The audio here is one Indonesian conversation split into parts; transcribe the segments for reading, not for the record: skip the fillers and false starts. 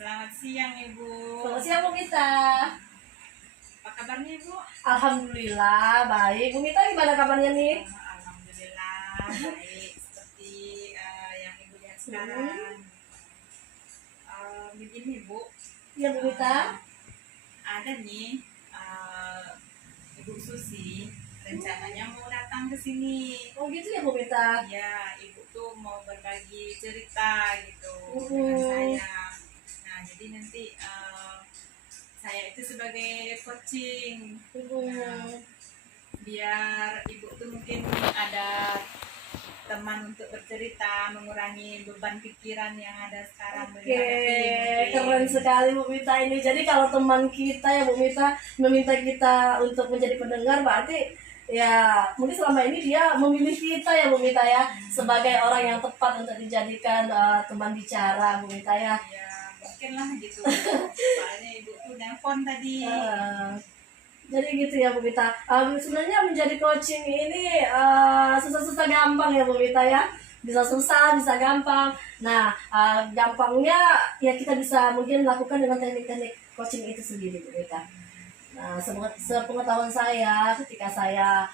Selamat siang Ibu. Selamat siang Bu Mita. Apa kabarnya Ibu? Alhamdulillah baik. Bu Mita gimana kabarnya nih? Alhamdulillah baik. Seperti yang Ibu lihat sekarang. Begini Bu. Iya Bu Mita. Ada nih Ibu Susi rencananya mau datang ke sini. Oh gitu ya Bu Mita. Iya, Ibu tuh mau berbagi cerita gitu dengan saya. Nah, jadi nanti saya itu sebagai coaching. Nah, biar Ibu tuh mungkin ada teman untuk bercerita, mengurangi beban pikiran yang ada sekarang. Oke, keren sekali Bu Mita ini. Jadi kalau teman kita ya Bu Mita meminta kita untuk menjadi pendengar, berarti ya mungkin selama ini dia memilih kita ya Bu Mita ya sebagai orang yang tepat untuk dijadikan teman bicara Bu Mita ya. Ya mungkin lah gitu. Soalnya Ibu tuh nelpon tadi. Jadi gitu ya Bu Mita. Sebenarnya menjadi coaching ini susah-susah gampang ya Bu Mita ya. Bisa susah, bisa gampang. Nah, gampangnya ya kita bisa mungkin lakukan dengan teknik-teknik coaching itu sendiri Bu Mita. Nah, sepengetahuan saya ketika saya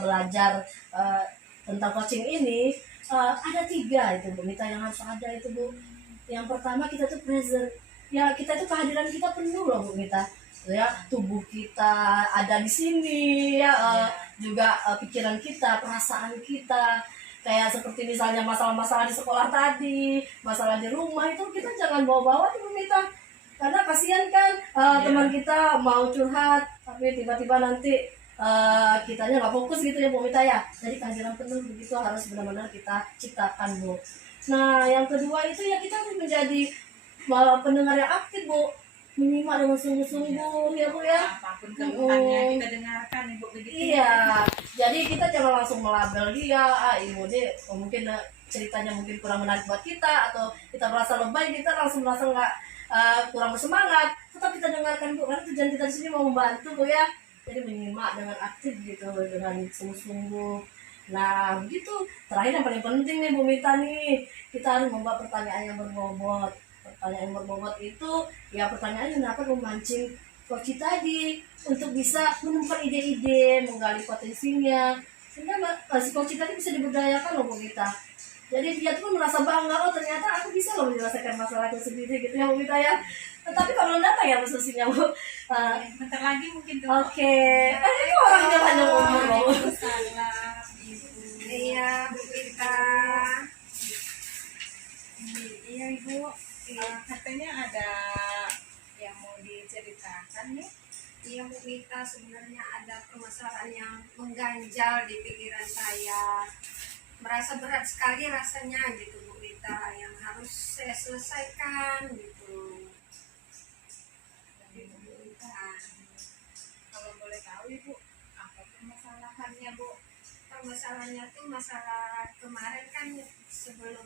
belajar tentang coaching ini ada 3 itu Bu Mita yang harus ada itu Bu. Yang pertama kita tuh present. Ya kita itu kehadiran kita penuh loh Bu Mita. Ya tubuh kita ada di sini ya, juga pikiran kita, perasaan kita, kayak seperti misalnya masalah-masalah di sekolah tadi, masalah di rumah itu kita jangan bawa-bawa tuh Bu Mita, karena kasihan kan teman kita mau curhat tapi tiba-tiba nanti kitanya nggak fokus gitu ya Bu Mita ya. Jadi kehadiran penuh begitu harus benar-benar kita ciptakan Bu. Nah yang kedua itu ya kita harus menjadi pendengar yang aktif Bu, menyimak dengan sungguh-sungguh ya Bu ya. Apapun keluhannya kita dengarkan Ibu begitu. Iya, jadi kita jangan langsung melabel dia, Ibu deh mungkin ceritanya mungkin kurang menarik buat kita, atau kita merasa lebay, kita langsung merasa nggak kurang bersemangat. Tetap kita dengarkan Bu, karena tujuan kita di sini mau membantu Bu ya. Jadi menyimak dengan aktif gitu, dengan sungguh-sungguh. Nah begitu. Terakhir yang paling penting nih Bu Mita nih, kita harus membuat pertanyaan yang berbobot. Pertanyaan yang berbobot itu ya pertanyaan yang dapat memancing coach tadi untuk bisa menemukan ide-ide, menggali potensinya, sehingga si coach tadi bisa diberdayakan loh Bu Mita. Jadi dia tuh merasa bangga, oh ternyata aku bisa loh menyelesaikan masalahku sendiri gitu ya Bu Mita ya. Tetapi kalau datang ya posisinya Bu. Bentar lagi mungkin tuh. Oke. Ini orangnya hanya ngomong loh. Salam Ibu. Iya Bu Mita. Iya Ibu. Katanya ada yang mau diceritakan nih. Iya Bu Mita, sebenarnya ada permasalahan yang mengganjal di pikiran saya. Merasa berat sekali rasanya gitu Bu Mita, yang harus saya selesaikan gitu. Jadi Bu Mita, Kalau boleh tahu Ibu, apa permasalahannya Bu? permasalahannya tuh masalah kemarin kan sebelum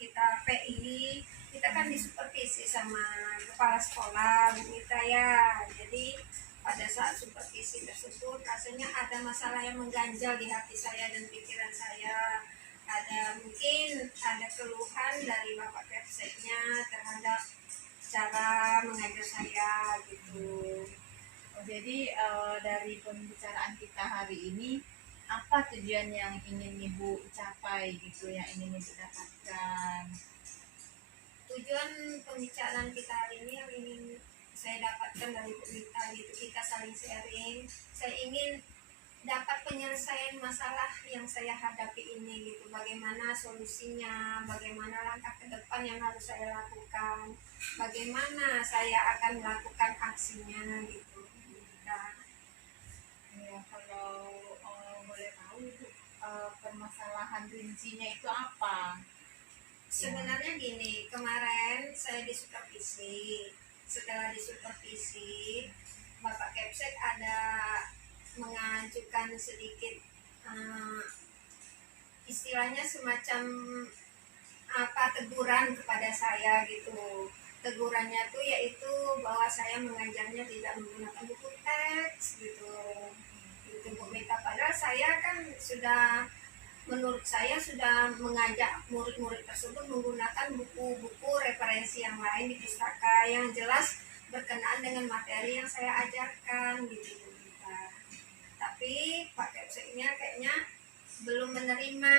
kita PI, kita kan disupervisi sama kepala sekolah Bu Mita ya. Jadi pada saat supervisi tersebut rasanya ada masalah yang mengganjal di hati saya dan pikiran saya. Mungkin ada keluhan dari Bapak Kepseknya terhadap cara mengajar saya gitu. Jadi dari pembicaraan kita hari ini, apa tujuan yang ingin Ibu capai gitu, yang ingin Ibu dapatkan? Tujuan pembicaraan kita hari ini yang ingin saya dapatkan dari Bu Mita gitu, kita saling sharing. Saya ingin dapat penyelesaian masalah yang saya hadapi ini gitu, bagaimana solusinya, bagaimana langkah ke depan yang harus saya lakukan, bagaimana saya akan melakukan aksinya gitu. Ya, kalau boleh tahu Ibu, permasalahan rincinya itu apa? Sebenarnya gini, kemarin saya disupervisi. Setelah disupervisi, Bapak Kepsek ada mengajukan sedikit istilahnya semacam teguran kepada saya gitu. Tegurannya tuh yaitu bahwa saya mengajarnya tidak menggunakan buku teks gitu. Bu Mita, padahal saya kan sudah menurut saya sudah mengajak murid-murid tersebut menggunakan buku-buku referensi yang lain di pustaka yang jelas berkenaan dengan materi yang saya ajarkan gitu Bu Rita. Tapi Pak Kepseknya kayaknya belum menerima.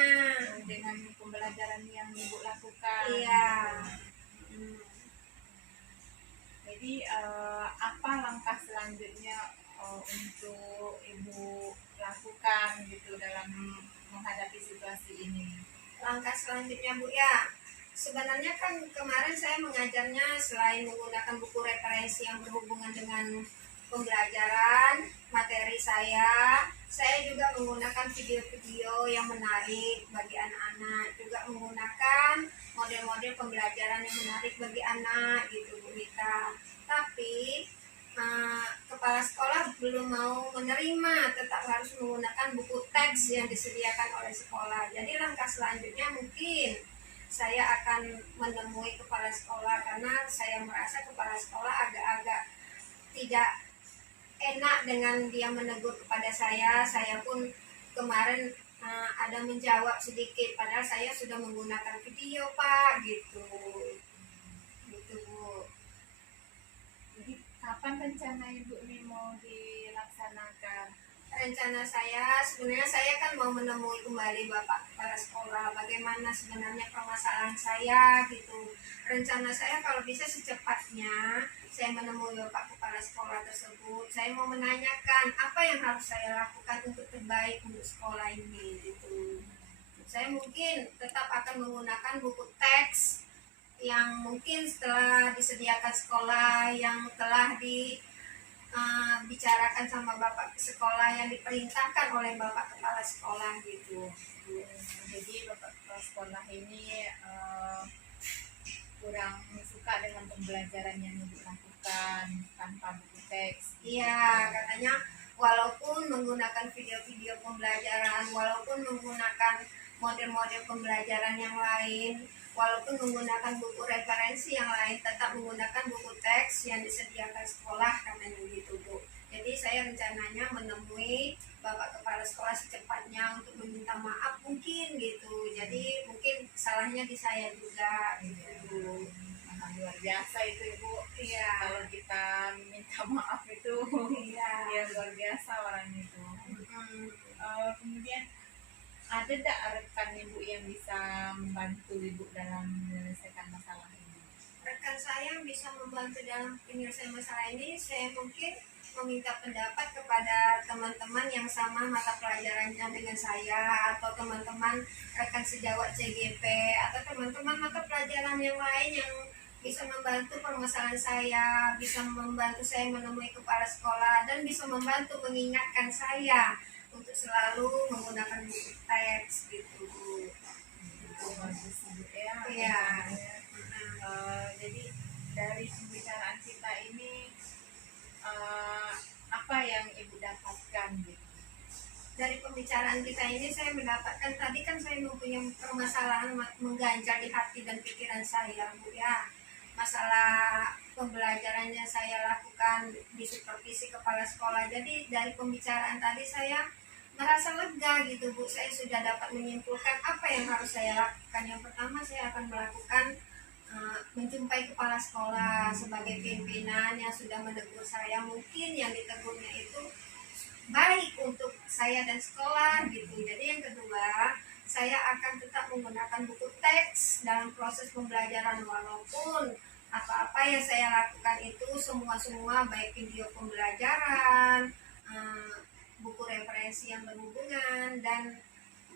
dengan pembelajaran yang Ibu lakukan. Iya. gitu. Jadi apa langkah selanjutnya untuk Ibu lakukan gitu dalam menghadapi situasi ini? Langkah selanjutnya Bu ya, sebenarnya kan kemarin saya mengajarnya selain menggunakan buku referensi yang berhubungan dengan pembelajaran materi saya juga menggunakan video-video yang menarik bagi anak-anak, juga menggunakan model-model pembelajaran yang menarik bagi anak gitu Bu Rita. Tapi kepala sekolah belum mau menerima, tetap harus menggunakan buku teks yang disediakan oleh sekolah. Jadi langkah selanjutnya mungkin saya akan menemui kepala sekolah karena saya merasa kepala sekolah agak-agak tidak enak dengan dia menegur kepada saya. Saya pun kemarin ada menjawab sedikit, padahal saya sudah menggunakan video Pak gitu. Gitu Bu. Jadi kapan rencana Ibu ini mau dilaksanakan? Rencana saya sebenarnya saya kan mau menemui kembali Bapak kepala sekolah bagaimana sebenarnya permasalahan saya gitu. Rencana saya kalau bisa secepatnya saya menemui Bapak kepala sekolah tersebut. Saya mau menanyakan apa yang harus saya lakukan untuk terbaik untuk sekolah ini gitu. Saya mungkin tetap akan menggunakan buku teks yang mungkin setelah disediakan sekolah yang telah bicarakan sama bapak sekolah yang diperintahkan oleh bapak kepala sekolah gitu. Jadi bapak kepala sekolah ini kurang suka dengan pembelajaran yang Ibu lakukan tanpa buku teks. Iya, katanya walaupun menggunakan video-video pembelajaran, walaupun menggunakan model-model pembelajaran yang lain, walaupun menggunakan buku referensi yang lain, tetap menggunakan buku teks yang disediakan sekolah katanya gitu Bu. Jadi saya rencananya menemui Bapak Kepala Sekolah secepatnya untuk meminta maaf mungkin gitu. Jadi mungkin salahnya di saya juga gitu. Nah, luar biasa itu Ibu. Iya. Kalau kita minta maaf itu Iya. ya luar biasa orang itu. Mm. Kemudian ada tidak rekan Ibu yang bisa membantu Ibu dalam menyelesaikan masalah ini? Rekan saya yang bisa membantu dalam penyelesaian masalah ini, saya mungkin meminta pendapat kepada teman-teman yang sama mata pelajarannya dengan saya, atau teman-teman rekan sejawat CGP, atau teman-teman mata pelajaran yang lain yang bisa membantu permasalahan saya, bisa membantu saya menemui kepala sekolah, dan bisa membantu mengingatkan saya untuk selalu menggunakan buku teks gitu. Itu bagus Ibu ya. Iya. Jadi dari pembicaraan kita ini apa yang Ibu dapatkan gitu? Dari pembicaraan kita ini saya mendapatkan, tadi kan saya mempunyai permasalahan mengganjal di hati dan pikiran saya Bu ya. Masalah pembelajarannya saya lakukan di supervisi kepala sekolah. Jadi dari pembicaraan tadi saya merasa lega gitu Bu. Saya sudah dapat menyimpulkan apa yang harus saya lakukan. Yang pertama saya akan melakukan menjumpai kepala sekolah sebagai pimpinan yang sudah menegur saya. Mungkin yang ditegurnya itu baik untuk saya dan sekolah gitu. Jadi yang kedua, saya akan tetap menggunakan buku teks dalam proses pembelajaran, walaupun apa-apa yang saya lakukan itu semua baik video pembelajaran, buku referensi yang berhubungan, dan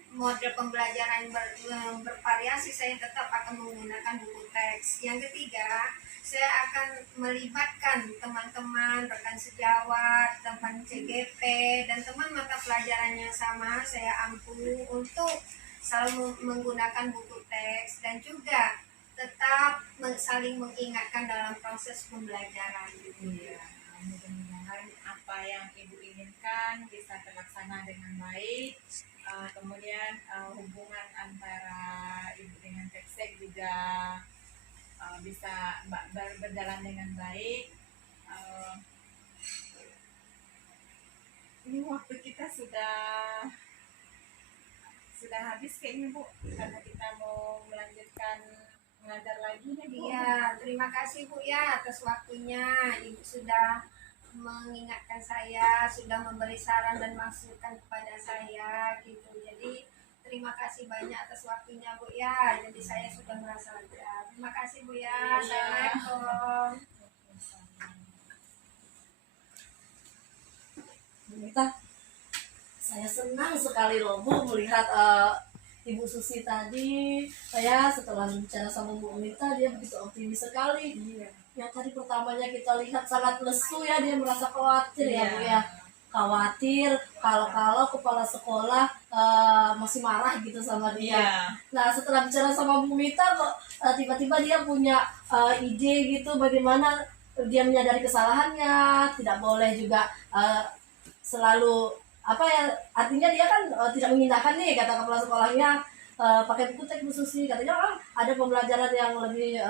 model pembelajaran yang bervariasi, saya tetap akan menggunakan buku teks. Yang ketiga, saya akan melibatkan teman-teman, rekan sejawat, teman CGP, dan teman mata pelajaran yang sama saya ampu untuk selalu menggunakan buku teks, dan juga tetap saling mengingatkan dalam proses pembelajaran gitu. Iya, mudah-mudahan apa yang Ibu inginkan bisa terlaksana dengan baik. Kemudian hubungan antara Ibu dengan Teksek juga bisa berjalan dengan baik. Ini waktu kita sudah sudah habis kayaknya Bu, karena kita mau melanjutkan mengajar lagi nih Bu. Iya, terima kasih Bu ya atas waktunya. Ibu sudah mengingatkan saya, sudah memberi saran dan masukan kepada saya gitu. Jadi terima kasih banyak atas waktunya Bu ya. Jadi saya sudah merasa lega. Terima kasih Bu ya. Iya. Assalamualaikum. Bu Mita, saya senang sekali loh Bu melihat Ibu Susi tadi. Saya setelah bicara sama Bu Mita, dia begitu optimis sekali. Iya. Yang tadi pertamanya kita lihat sangat lesu ya, dia merasa khawatir ya Bu ya. Khawatir kalau kepala sekolah masih marah gitu sama dia. Iya. Nah setelah bicara sama Bu Mita kok tiba-tiba dia punya ide gitu bagaimana dia menyadari kesalahannya, tidak boleh juga selalu apa ya, artinya dia kan tidak mengindahkan nih kata kepala sekolahnya pakai buku teks Bu Susi, katanya ada pembelajaran yang lebih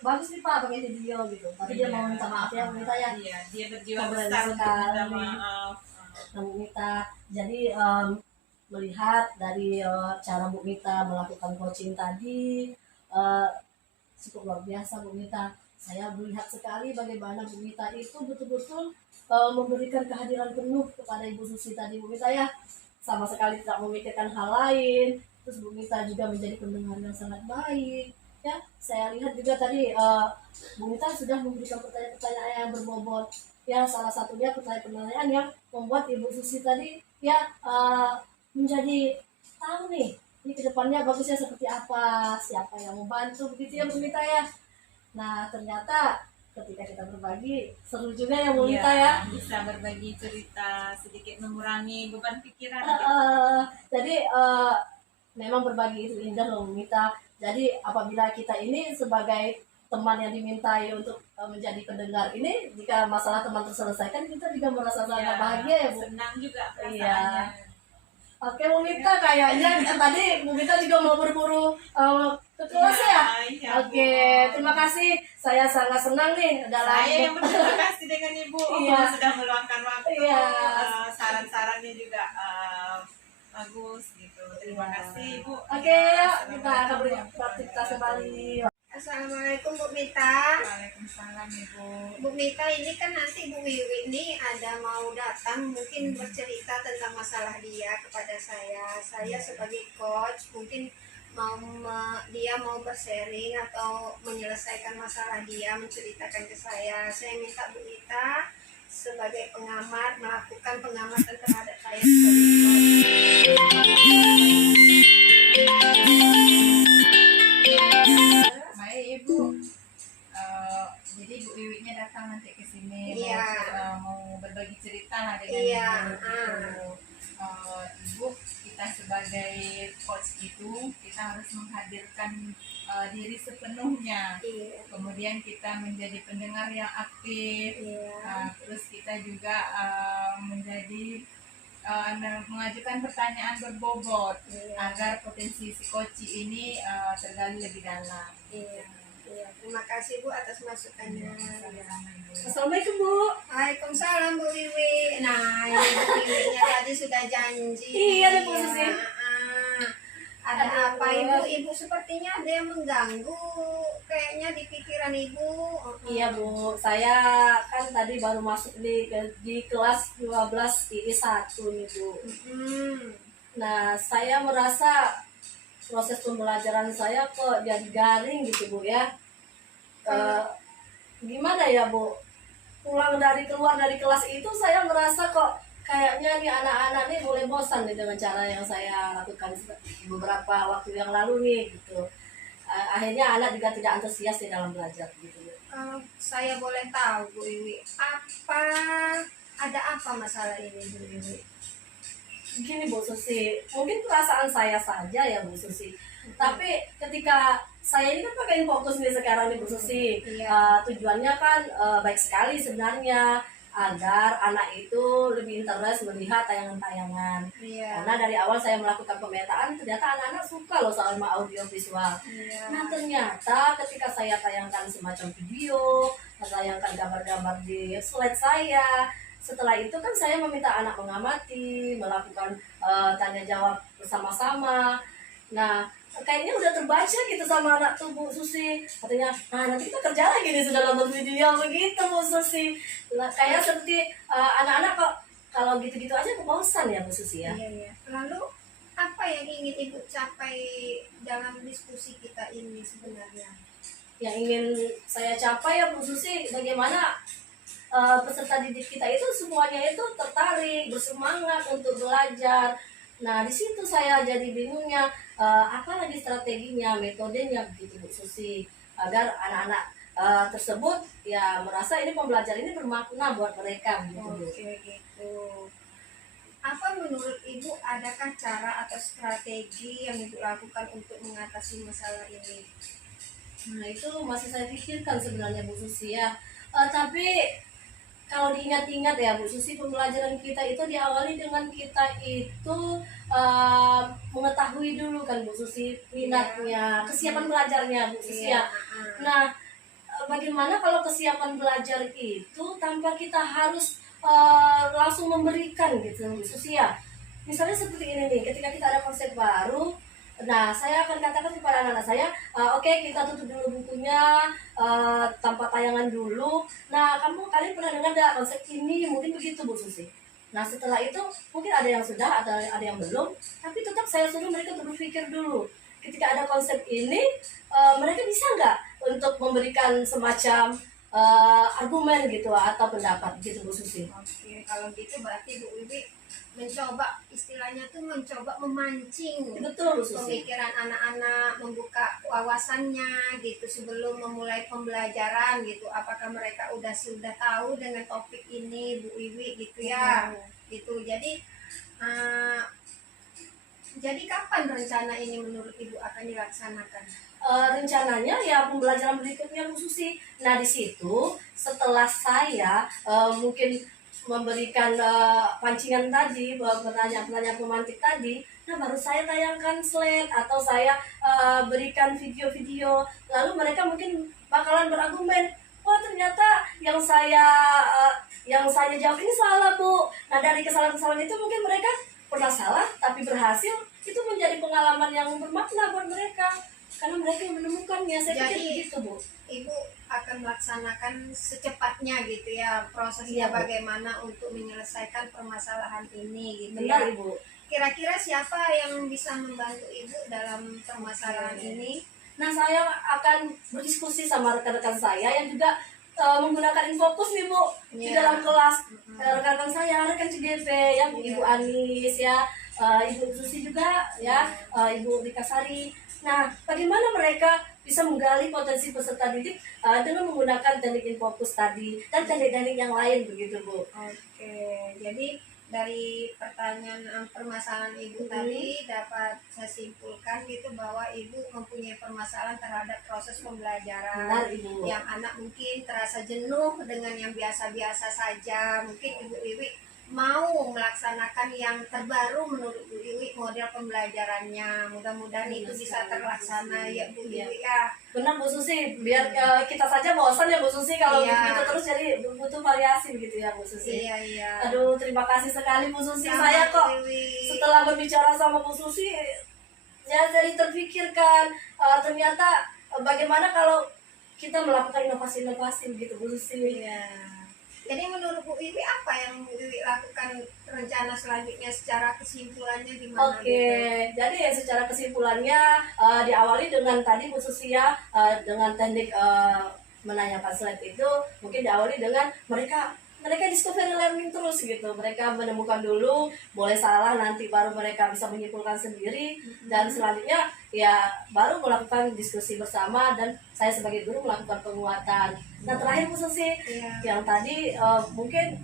bagus nih Pak pakai video gitu, tapi dia mau minta maaf ya Bu Mita ya. Iya, dia berjiwa Keren besar untuk sekali. minta maaf. Bu Mita. Jadi melihat dari cara Bu Mita melakukan coaching tadi cukup luar biasa Bu Mita. Saya melihat sekali bagaimana Bu Mita itu betul-betul memberikan kehadiran penuh kepada Ibu Susi tadi Bu Mita ya. Sama sekali tidak memikirkan hal lain. Terus Bu Mita juga menjadi pendengar yang sangat baik. Ya, saya lihat juga tadi Bu Mita sudah memberikan pertanyaan-pertanyaan yang berbobot. Ya, salah satunya pertanyaan-pertanyaan yang membuat Ibu Susi tadi ya menjadi tahu nih ini kedepannya bagusnya seperti apa, siapa yang membantu begitu ya Bu Mita ya. Nah ternyata ketika kita berbagi seru juga ya Bu Mita ya. Bisa berbagi cerita, sedikit mengurangi beban pikiran. Jadi memang berbagi itu indah loh Bu Mita. Jadi apabila kita ini sebagai teman yang dimintai untuk menjadi pendengar ini, jika masalah teman terselesaikan, kita juga merasa sangat bahagia ya Bu. Senang juga perasaannya. Iya. Oke Bu Mita, kayaknya tadi Bu Mita juga mau berburu ke kelas ya? Iya, Oke, Bu. terima kasih. Saya sangat senang nih adalah Saya yang berterima kasih dengan Ibu Iya. sudah meluangkan waktu. Iya. Saran-sarannya juga bagus gitu. Terima kasih Ibu. Oke, yuk kita akan beraktivitas kembali. Assalamualaikum Bu Mita. Waalaikumsalam Ibu. Bu Mita, ini kan nanti Bu Wiwi ini ada mau datang mungkin bercerita tentang masalah dia kepada saya. Saya sebagai coach mungkin dia mau bersharing atau menyelesaikan masalah dia, menceritakan ke saya. Saya minta Bu Mita sebagai pengamat melakukan pengamatan terhadap saya sebagai coach. Baik Ibu. Jadi Bu Wiwinya datang nanti ke sini Iya. mau berbagi cerita dengan Iya, Ibu. Ibu, kita sebagai coach itu kita harus menghadirkan diri sepenuhnya. Iya. Kemudian kita menjadi pendengar yang aktif. Iya. Terus kita juga mengajukan pertanyaan berbobot agar potensi si coach ini tergali lebih dalam. Iya. Iya. Terima kasih Bu atas masukannya. Assalamualaikum Bu. Waalaikumsalam Bu Wiwi. Nah, ini Bu Wiwinya tadi sudah janji. Iya, Bu Susi. Ada Aduh. apa Ibu? Ibu sepertinya ada yang mengganggu kayaknya di pikiran Ibu. Iya Bu, saya kan tadi baru masuk di kelas 12 II 1 nih Bu. Nah, saya merasa proses pembelajaran saya kok jadi garing gitu Bu ya. Gimana ya Bu? Keluar dari kelas itu saya merasa kok kayaknya nih anak-anak nih mulai bosan nih dengan cara yang saya lakukan beberapa waktu yang lalu nih gitu. Akhirnya anak juga tidak antusias di dalam belajar gitu. Kalau saya boleh tahu Bu Wiwi, ada apa masalah ini Bu Wiwi? Gini Bu Susi, mungkin perasaan saya saja ya Bu Susi. Tapi ketika saya ini kan pakai fokus nih sekarang nih Bu Susi. Iya. Tujuannya kan baik sekali sebenarnya agar anak itu lebih interest melihat tayangan-tayangan. Iya. Karena dari awal saya melakukan pemetaan, ternyata anak-anak suka loh sama audio visual. Iya. Nah ternyata ketika saya tayangkan semacam video, tayangkan gambar-gambar di slide saya, setelah itu kan saya meminta anak mengamati, melakukan tanya jawab bersama-sama. Nah, kayaknya udah terbaca gitu sama anak tuh Bu Susi. Katanya, nah nanti kita kerja lagi nih sudah nonton video begitu Bu Susi. Nah, kayak seperti anak-anak kok kalau gitu-gitu aja bosan ya Bu Susi ya. Iya, iya. Lalu apa yang ingin Ibu capai dalam diskusi kita ini sebenarnya? Yang ingin saya capai ya Bu Susi, bagaimana peserta didik kita itu semuanya itu tertarik, bersemangat untuk belajar. Nah, di situ saya jadi bingungnya, apa lagi strateginya, metodenya begitu Bu Susi, agar anak-anak tersebut ya merasa ini pembelajaran ini bermakna buat mereka begitu Bu. Oke, gitu. Apa menurut Ibu, adakah cara atau strategi yang Ibu lakukan untuk mengatasi masalah ini? Nah, itu masih saya pikirkan sebenarnya Bu Susi ya. Tapi kalau diingat-ingat ya Bu Susi, pembelajaran kita itu diawali dengan kita itu mengetahui dulu kan Bu Susi minatnya, kesiapan belajarnya Bu Susi ya. Nah, bagaimana kalau kesiapan belajar itu tanpa kita harus langsung memberikan gitu Bu Susi ya. Misalnya seperti ini nih, ketika kita ada konsep baru, nah saya akan katakan kepada anak-anak saya, oke, kita tutup dulu bukunya, tanpa tayangan dulu. Nah, kalian pernah dengar nggak konsep ini? Mungkin begitu Bu Susi. Nah, setelah itu mungkin ada yang sudah, ada yang belum, tapi tetap saya suruh mereka berpikir dulu. Ketika ada konsep ini, mereka bisa nggak untuk memberikan semacam argumen gitu atau pendapat gitu Bu Susi. Oke, kalau gitu berarti Bu Wiwi mencoba, istilahnya tuh mencoba memancing Betul Bu Susi. pemikiran anak-anak, membuka wawasannya gitu sebelum memulai pembelajaran gitu. Apakah mereka sudah tahu dengan topik ini Bu Wiwi gitu ya? Gitu. Jadi kapan rencana ini menurut Ibu akan dilaksanakan? Rencananya ya pembelajaran berikutnya Bu Susi. Nah, di situ setelah saya mungkin memberikan pancingan tadi, pertanyaan-pertanyaan pemantik tadi, nah baru saya tayangkan slide atau saya berikan video-video, lalu mereka mungkin bakalan berargumen, wah ternyata yang saya jawab ini salah Bu. Nah, dari kesalahan-kesalahan itu mungkin mereka pernah salah tapi berhasil, itu menjadi pengalaman yang bermakna buat mereka karena mereka yang menemukannya. Saya pikir Jadi, begitu Bu. Ibu akan melaksanakan secepatnya gitu ya prosesnya, Iya, Bu. bagaimana untuk menyelesaikan permasalahan ini gitu Benar ya. Ibu. Kira-kira siapa yang bisa membantu Ibu dalam permasalahan ini? Nah, saya akan berdiskusi sama rekan-rekan saya yang juga menggunakan Infocus nih Bu di Iya. dalam kelas. Rekan-rekan saya, rekan CGP ya, Ibu Anis ya, Ibu Susi juga ya, Ibu Rika Sari. Nah, bagaimana mereka bisa menggali potensi peserta didik dengan menggunakan teknik Infocus tadi dan teknik-teknik yang lain begitu Bu. Oke, jadi dari permasalahan Ibu tadi dapat saya simpulkan gitu bahwa Ibu mempunyai permasalahan terhadap proses pembelajaran. Benar Ibu. Yang anak mungkin terasa jenuh dengan yang biasa-biasa saja. Mungkin Ibu Wiwi mau melaksanakan yang terbaru menurut Bu Wiwi model pembelajarannya. Mudah-mudahan itu bisa terlaksana ya Bu Wiwi ya. Benar Bu Susi, biar kita saja bosan ya Bu Susi kalau Iya. gitu terus, jadi butuh variasi begitu ya Bu Susi. Iya, iya. Aduh, terima kasih sekali Bu Susi. Sama, Saya kok Bu Wiwi. setelah berbicara sama Bu Susi, ya jadi terpikirkan ternyata bagaimana kalau kita melakukan inovasi-inovasi begitu Bu Susi. Iya. Jadi menurut Bu Wiwi apa yang Bu Wiwi lakukan rencana selanjutnya secara kesimpulannya gimana? Oke, jadi ya secara kesimpulannya diawali dengan tadi Bu Susi ya, dengan teknik menanyakan slide itu mungkin diawali dengan mereka discovery learning terus gitu. Mereka menemukan dulu, boleh salah, nanti baru mereka bisa menyimpulkan sendiri, dan selanjutnya ya baru melakukan diskusi bersama dan saya sebagai guru melakukan penguatan. Nah, terakhir Bu Susi, Iya. yang tadi mungkin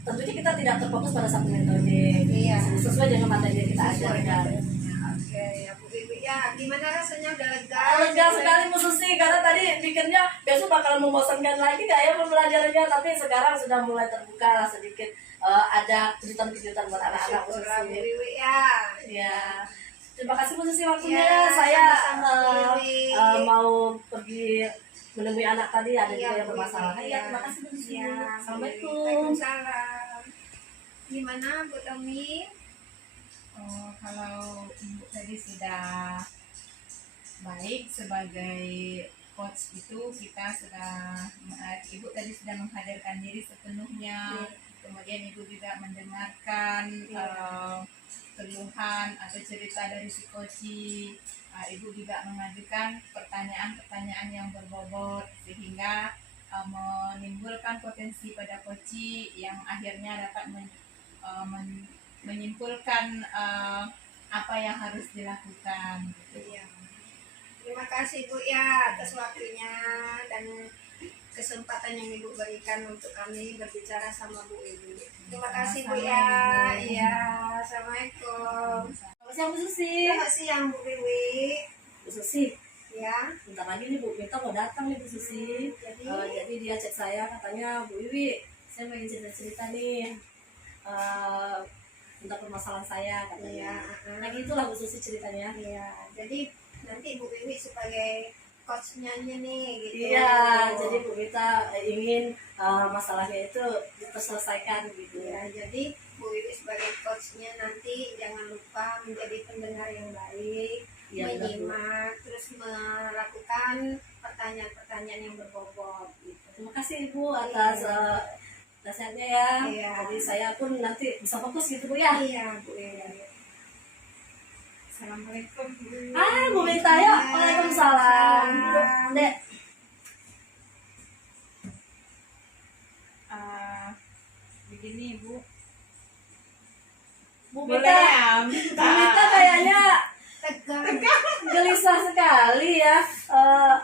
tentunya kita tidak terfokus pada satu metode, Iya. sesuai dengan materi yang kita Sesuai ajarkan. metodenya. Oke, ya Bu Wiwi ya, gimana rasanya udah lega? Lega sekali Bu Susi, karena tadi pikirnya besok bakal membosankan lagi nggak ya pembelajarannya, tapi sekarang sudah mulai terbuka lah sedikit, ada kejutan-kejutan buat anak-anak Bu Syukurlah Bu Susi. Wiwi ya. Ya, terima kasih Bu Susi waktunya. Ya, Saya sama-sama, Bu Wiwi. mau pergi menemui anak tadi ada juga yang Bu bermasalah. Iwi. Ya, terima kasih Bu Susi. Iya, Assalamualaikum. Waalaikumsalam. Gimana Bu Tommy? Oh, kalau ibu tadi sudah baik sebagai coach itu, kita sudah ibu tadi sudah menghadirkan diri sepenuhnya. Kemudian ibu juga mendengarkan keluhan atau cerita dari si koci. Ibu juga mengajukan pertanyaan-pertanyaan yang berbobot sehingga menimbulkan potensi pada koci yang akhirnya dapat menyimpulkan apa yang harus dilakukan. Gitu. Iya. Terima kasih Bu ya atas waktunya dan kesempatan yang Ibu berikan untuk kami berbicara sama Bu Iwi. Terima kasih Bu ya. Iya, assalamualaikum. Selamat siang Bu Susi. Selamat siang Bu Iwi. Bu Susi, Ya. bentar lagi nih Bu Mita mau datang nih Bu Susi. Jadi dia chat saya katanya, Bu Iwi, saya pengen cerita-cerita nih tentang permasalahan saya katanya. Nah gitulah Bu Susi ceritanya. Iya. Jadi nanti Bu Iwi sebagai coachnya nih gitu. Iya, jadi Bu Mita ingin masalahnya itu terselesaikan gitu Ya, ya. jadi Bu Iwi sebagai coachnya nanti jangan lupa menjadi pendengar yang baik, Iya, benar, Bu. menyimak, terus melakukan pertanyaan-pertanyaan yang berbobot. Gitu. Terima kasih Ibu atas nasihatnya ya. Iya. Jadi saya pun nanti bisa fokus gitu Bu ya. Iya, Bu Iwi. Assalamualaikum. Bu Mita ya. Waalaikumsalam. Dek. Begini Bu. Bu Boleh Mita. ya? Bu Mita kayaknya Tegang. gelisah sekali ya.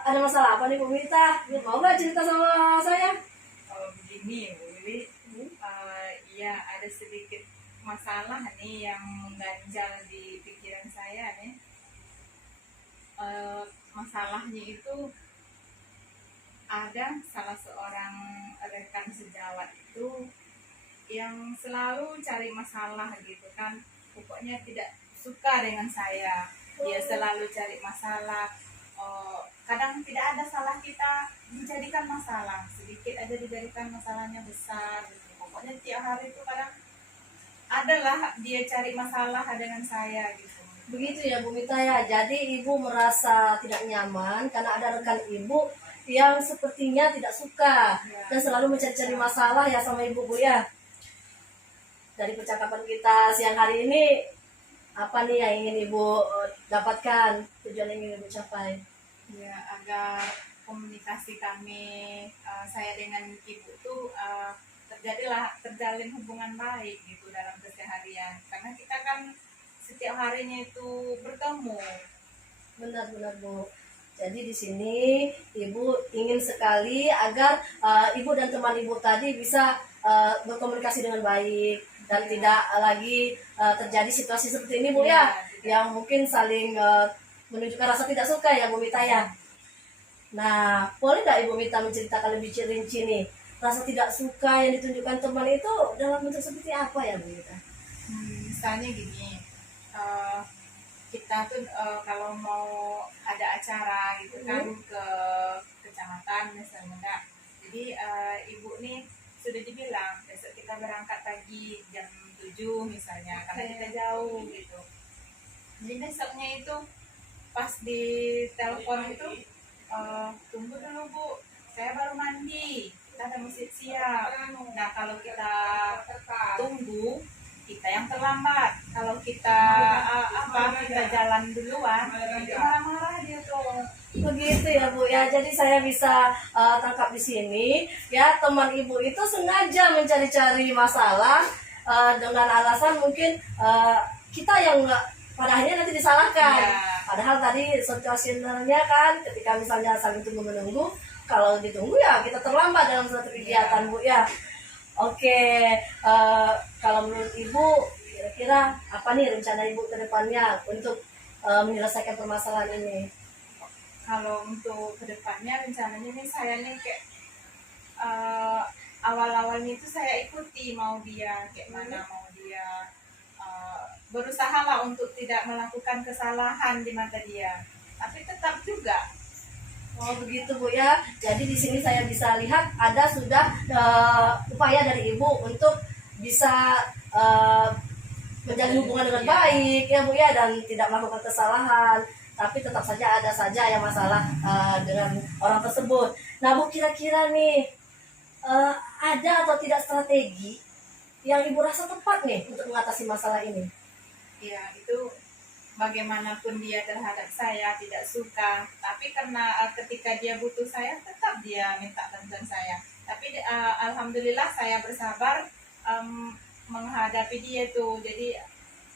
Ada masalah apa nih Bu Mita? Mau nggak cerita sama saya? Begini Bu Wiwi, iya ada sedikit masalah nih yang mengganjal di pikiran saya nih. Masalahnya itu ada salah seorang rekan sejawat itu yang selalu cari masalah gitu kan, pokoknya tidak suka dengan saya. Dia selalu cari masalah. Kadang tidak ada salah kita dijadikan masalah, sedikit aja dijadikan masalahnya besar gitu. Pokoknya tiap hari itu kadang adalah dia cari masalah dengan saya gitu. Begitu ya Bu Mita ya. Jadi Ibu merasa tidak nyaman karena ada rekan Ibu yang sepertinya tidak suka dan selalu mencari-cari masalah ya sama Ibu Bu ya. Dari percakapan kita siang hari ini, apa nih yang ingin Ibu dapatkan, tujuan yang ingin Ibu capai? Ya, agar komunikasi kami, saya dengan ibu tuh terjalin hubungan baik gitu dalam keseharian. Karena kita kan setiap harinya itu bertemu. Benar-benar Bu. Jadi di sini Ibu ingin sekali agar Ibu dan teman Ibu tadi bisa berkomunikasi dengan baik dan tidak lagi terjadi situasi seperti ini Bu ya, yang mungkin saling menunjukkan rasa tidak suka ya Bu Mita ya. Nah, boleh nggak Ibu Mita menceritakan lebih rinci nih, rasa tidak suka yang ditunjukkan teman itu dalam bentuk seperti apa ya Bu Mita? Misalnya gini, kita tuh kalau mau ada acara gitu kan ke kecamatan misalnya Kak. Jadi ibu nih sudah dibilang besok kita berangkat pagi jam 7 misalnya karena kita jauh gitu. Jadi besoknya itu pas di telepon itu tunggu dulu Bu, saya baru mandi, kita ada mesti siap. Nah kalau kita tunggu, kita yang terlambat. Kalau kita kita jalan duluan, itu marah-marah dia tuh. Begitu ya Bu ya. Jadi saya bisa tangkap di sini ya, teman Ibu itu sengaja mencari-cari masalah dengan alasan mungkin kita yang pada akhirnya nanti disalahkan. Ya. Padahal tadi situasionalnya kan ketika misalnya saling tunggu menunggu, kalau ditunggu ya kita terlambat dalam suatu kegiatan Bu ya. Oke, kalau menurut Ibu kira-kira apa nih rencana Ibu ke depannya untuk menyelesaikan permasalahan ini? Kalau untuk kedepannya rencananya nih saya nih kayak awal-awalnya itu saya ikuti mau dia kayak mana, mau dia berusaha lah untuk tidak melakukan kesalahan di mata dia, tapi tetap juga Oh begitu Bu ya. Jadi di sini saya bisa lihat ada sudah upaya dari Ibu untuk bisa menjalin hubungan dengan baik ya Bu ya, dan tidak melakukan kesalahan. Tapi tetap saja ada saja yang masalah dengan orang tersebut. Nah Bu, kira-kira nih ada atau tidak strategi yang Ibu rasa tepat nih untuk mengatasi masalah ini? Ya, itu bagaimanapun dia terhadap saya tidak suka, tapi karena ketika dia butuh saya tetap dia minta bantuan saya. Tapi alhamdulillah saya bersabar menghadapi dia tuh. Jadi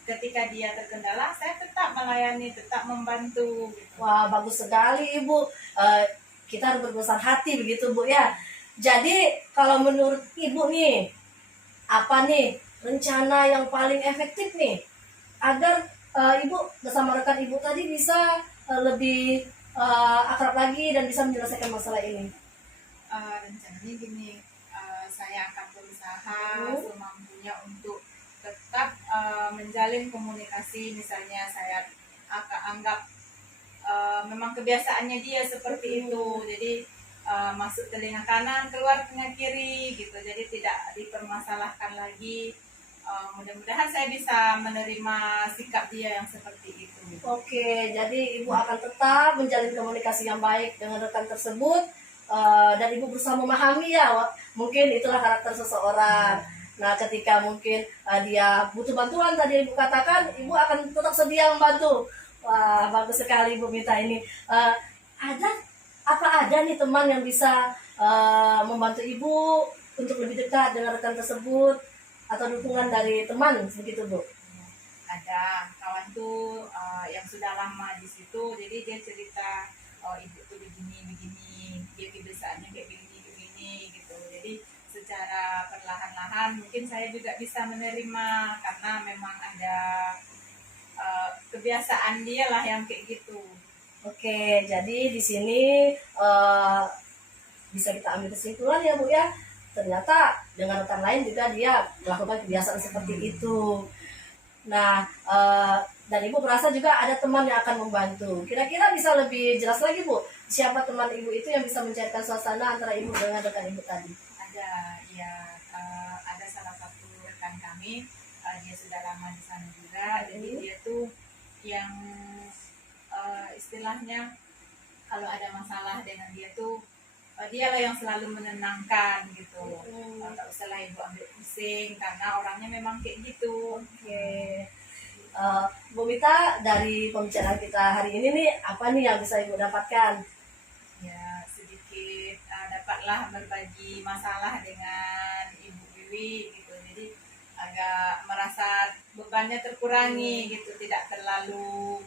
ketika dia terkendala saya tetap melayani, tetap membantu gitu. Wah bagus sekali Ibu. Kita harus berbesar hati begitu Bu ya. Jadi kalau menurut Ibu nih, apa nih rencana yang paling efektif nih agar Ibu bersama rekan Ibu tadi bisa lebih akrab lagi dan bisa menyelesaikan masalah ini? Rencananya gini, saya akan berusaha semampunya untuk tetap menjalin komunikasi. Misalnya saya akan anggap memang kebiasaannya dia seperti itu, jadi masuk telinga kanan keluar telinga kiri gitu, jadi tidak dipermasalahkan lagi. Mudah-mudahan saya bisa menerima sikap dia yang seperti itu. Oke, jadi Ibu akan tetap menjalin komunikasi yang baik dengan rekan tersebut, dan Ibu berusaha memahami ya, mungkin itulah karakter seseorang. Nah, ketika mungkin dia butuh bantuan tadi Ibu katakan, Ibu akan tetap sedia membantu. Wah, bagus sekali Ibu Mita ini. Ada nih teman yang bisa membantu Ibu untuk lebih dekat dengan rekan tersebut, atau dukungan dari teman begitu Bu? Ada kawan tuh yang sudah lama di situ, jadi dia cerita, oh ibu tuh begini, dia kebiasaannya kayak begini gitu. Jadi secara perlahan-lahan mungkin saya juga bisa menerima karena memang ada kebiasaan dia lah yang kayak gitu. Oke, jadi di sini bisa kita ambil kesimpulan ya Bu ya, ternyata dengan rekan lain juga dia melakukan kebiasaan seperti itu. Nah, dan Ibu merasa juga ada teman yang akan membantu. Kira-kira bisa lebih jelas lagi Bu, siapa teman Ibu itu yang bisa mencairkan suasana antara Ibu dengan rekan Ibu tadi? Ada, ya, ada salah satu rekan kami, dia sudah lama di sana juga, jadi dia tuh yang istilahnya kalau ada masalah dengan dia tuh dialah yang selalu menenangkan gitu. Nggak usah lah Ibu ambil pusing karena orangnya memang kayak gitu. Oke. Bu Mita, dari pembicaraan kita hari ini nih, apa nih yang bisa Ibu dapatkan? Ya sedikit dapatlah berbagi masalah dengan Ibu Wiwi gitu. Jadi agak merasa bebannya terkurangi gitu, tidak terlalu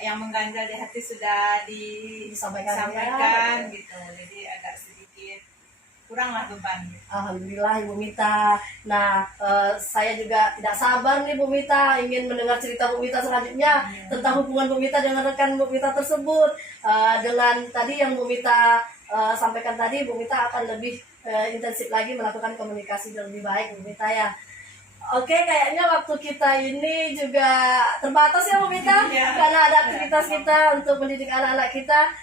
yang mengganjal di hati sudah disampaikan gitu. Jadi agak sedikit kuranglah beban gitu. Alhamdulillah Ibu Mita. Nah, saya juga tidak sabar nih Bu Mita ingin mendengar cerita Bu Mita selanjutnya tentang hubungan Bu Mita dengan rekan Bu Mita tersebut. Dengan tadi yang Bu Mita sampaikan tadi, Bu Mita akan lebih intensif lagi melakukan komunikasi yang lebih baik Bu Mita ya. Oke, kayaknya waktu kita ini juga terbatas ya Bu Mita, karena ada aktivitas kita untuk mendidik anak-anak kita.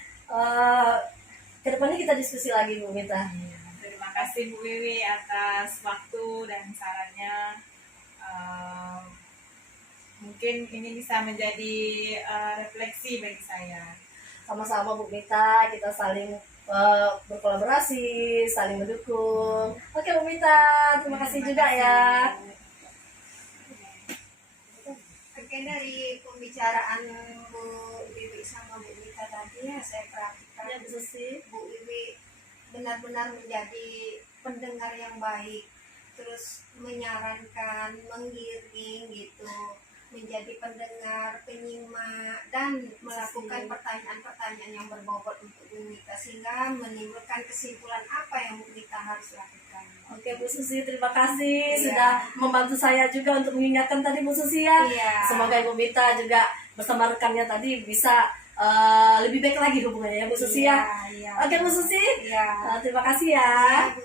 Kedepannya kita diskusi lagi Bu Mita. Terima kasih Bu Wiwi atas waktu dan sarannya. Mungkin ini bisa menjadi refleksi bagi saya. Sama-sama Bu Mita, kita saling berkolaborasi, saling mendukung. Oke Bu Mita, terima kasih juga ya. Oke, dari pembicaraan Bu Wiwi sama Bu Mita tadi ya, saya perhatikan Ya Bu Susi, Bu Wiwi benar-benar menjadi pendengar yang baik, terus menyarankan, menggiring gitu, menjadi pendengar, penyimak, dan melakukan pertanyaan-pertanyaan yang berbobot untuk Bu Mita sehingga menimbulkan kesimpulan apa yang Bu Mita harus lakukan. oke Bu Susi, terima kasih sudah membantu saya juga untuk mengingatkan tadi Bu Susi ya. Semoga Ibu Mita juga bersama rekannya tadi bisa lebih baik lagi hubungannya ya Bu Susi ya. Oke Bu Susi, terima kasih ya. Bu